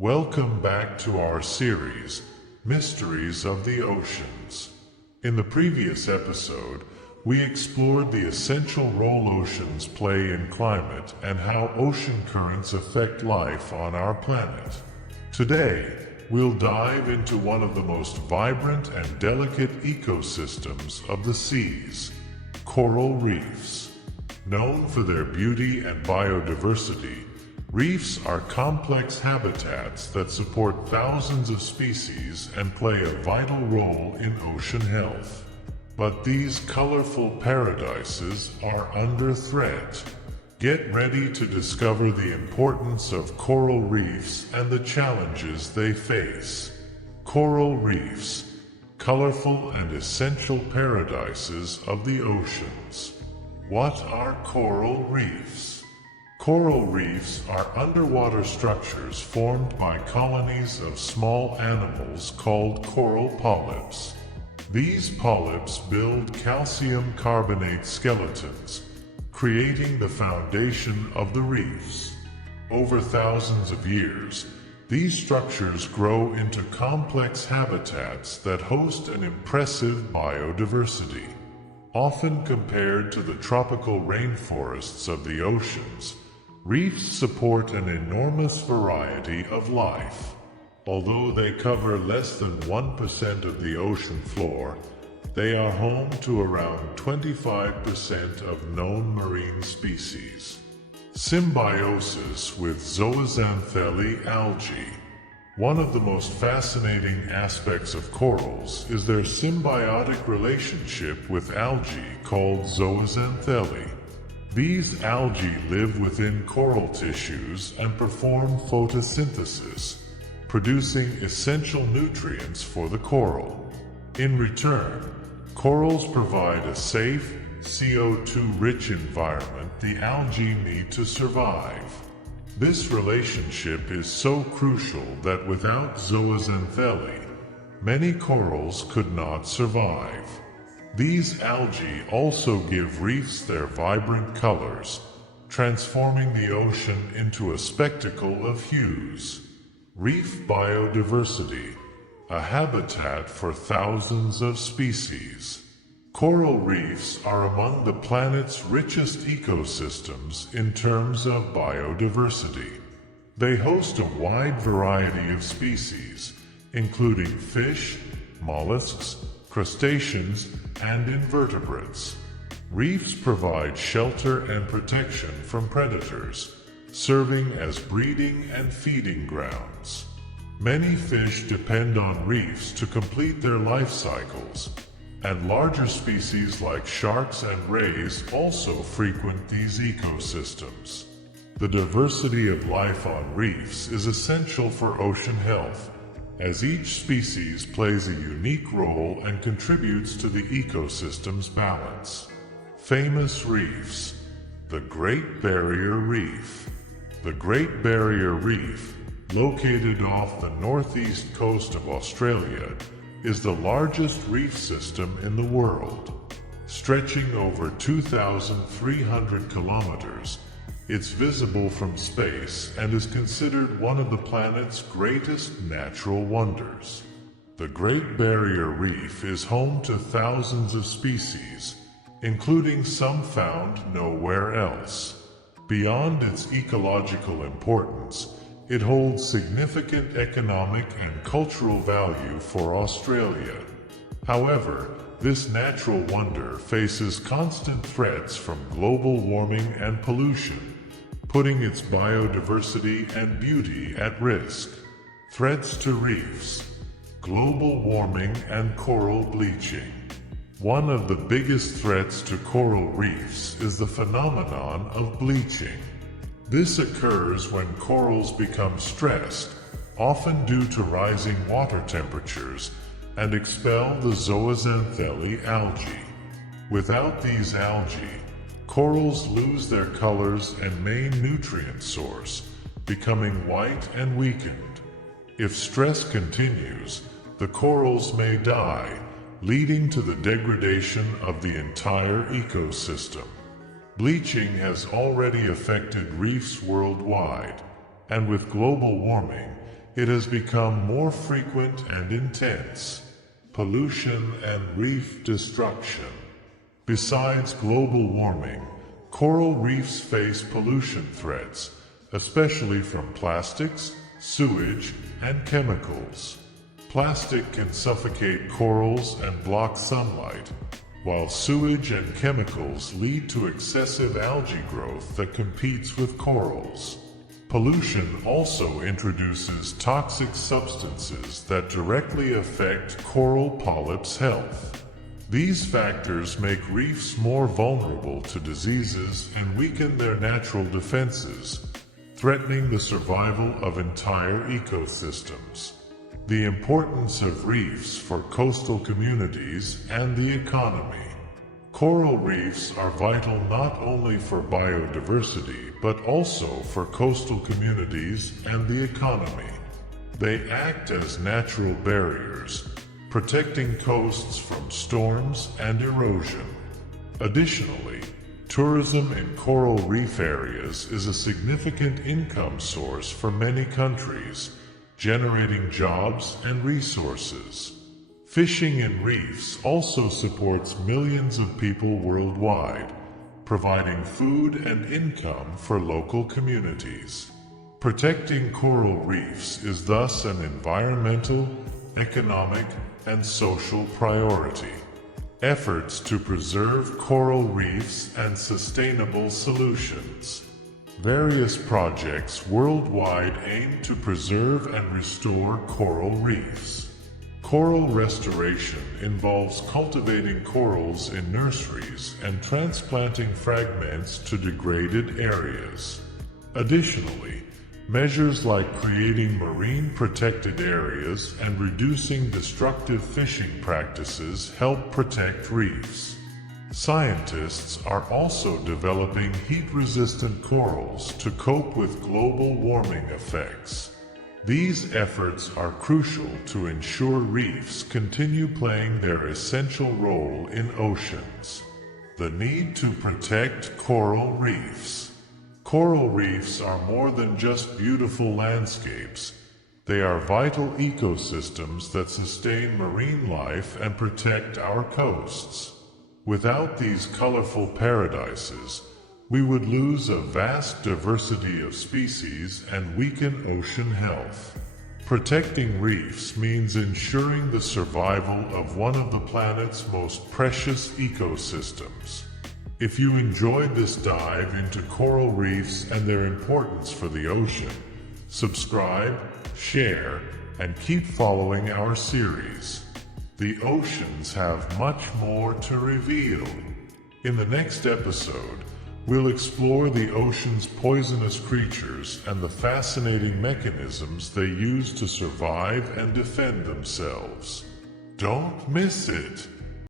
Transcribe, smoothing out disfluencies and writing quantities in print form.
Welcome back to our series, Mysteries of the Oceans. In the previous episode, we explored the essential role oceans play in climate and how ocean currents affect life on our planet. Today, we'll dive into one of the most vibrant and delicate ecosystems of the seas, coral reefs. Known for their beauty and biodiversity, reefs are complex habitats that support thousands of species and play a vital role in ocean health. But these colorful paradises are under threat. Get ready to discover the importance of coral reefs and the challenges they face. Coral reefs, colorful and essential paradises of the oceans. What are coral reefs? Coral reefs are underwater structures formed by colonies of small animals called coral polyps. These polyps build calcium carbonate skeletons, creating the foundation of the reefs. Over thousands of years, these structures grow into complex habitats that host an impressive biodiversity. Often compared to the tropical rainforests of the oceans, reefs support an enormous variety of life. Although they cover less than 1% of the ocean floor, they are home to around 25% of known marine species. Symbiosis with zooxanthellae algae. One of the most fascinating aspects of corals is their symbiotic relationship with algae called zooxanthellae. These algae live within coral tissues and perform photosynthesis, producing essential nutrients for the coral. In return, corals provide a safe, CO2-rich environment the algae need to survive. This relationship is so crucial that without zooxanthellae, many corals could not survive. These algae also give reefs their vibrant colors, transforming the ocean into a spectacle of hues. Reef biodiversity, a habitat for thousands of species. Coral reefs are among the planet's richest ecosystems in terms of biodiversity. They host a wide variety of species, including fish, mollusks, crustaceans, and invertebrates. Reefs provide shelter and protection from predators, serving as breeding and feeding grounds. Many fish depend on reefs to complete their life cycles, and larger species like sharks and rays also frequent these ecosystems. The diversity of life on reefs is essential for ocean health, as each species plays a unique role and contributes to the ecosystem's balance. Famous reefs. The Great Barrier Reef. The Great Barrier Reef, located off the northeast coast of Australia, is the largest reef system in the world. Stretching over 2,300 kilometers, it's visible from space and is considered one of the planet's greatest natural wonders. The Great Barrier Reef is home to thousands of species, including some found nowhere else. Beyond its ecological importance, it holds significant economic and cultural value for Australia. However, this natural wonder faces constant threats from global warming and pollution, putting its biodiversity and beauty at risk. Threats to reefs. Global warming and coral bleaching. One of the biggest threats to coral reefs is the phenomenon of bleaching. This occurs when corals become stressed, often due to rising water temperatures, and expel the zooxanthellae algae. Without these algae, corals lose their colors and main nutrient source, becoming white and weakened. If stress continues, the corals may die, leading to the degradation of the entire ecosystem. Bleaching has already affected reefs worldwide, and with global warming, it has become more frequent and intense. Pollution and reef destruction. Besides global warming, coral reefs face pollution threats, especially from plastics, sewage, and chemicals. Plastic can suffocate corals and block sunlight, while sewage and chemicals lead to excessive algae growth that competes with corals. Pollution also introduces toxic substances that directly affect coral polyps' health. These factors make reefs more vulnerable to diseases and weaken their natural defenses, threatening the survival of entire ecosystems. The importance of reefs for coastal communities and the economy. Coral reefs are vital not only for biodiversity but also for coastal communities and the economy. They act as natural barriers, protecting coasts from storms and erosion. Additionally, tourism in coral reef areas is a significant income source for many countries, generating jobs and resources. Fishing in reefs also supports millions of people worldwide, providing food and income for local communities. Protecting coral reefs is thus an environmental, economic, and social priority. Efforts to preserve coral reefs and sustainable solutions. Various projects worldwide aim to preserve and restore coral reefs. Coral restoration involves cultivating corals in nurseries and transplanting fragments to degraded areas. Additionally, measures like creating marine protected areas and reducing destructive fishing practices help protect reefs. Scientists are also developing heat-resistant corals to cope with global warming effects. These efforts are crucial to ensure reefs continue playing their essential role in oceans. The need to protect coral reefs. Coral reefs are more than just beautiful landscapes. They are vital ecosystems that sustain marine life and protect our coasts. Without these colorful paradises, we would lose a vast diversity of species and weaken ocean health. Protecting reefs means ensuring the survival of one of the planet's most precious ecosystems. If you enjoyed this dive into coral reefs and their importance for the ocean, subscribe, share, and keep following our series. The oceans have much more to reveal. In the next episode, we'll explore the ocean's poisonous creatures and the fascinating mechanisms they use to survive and defend themselves. Don't miss it!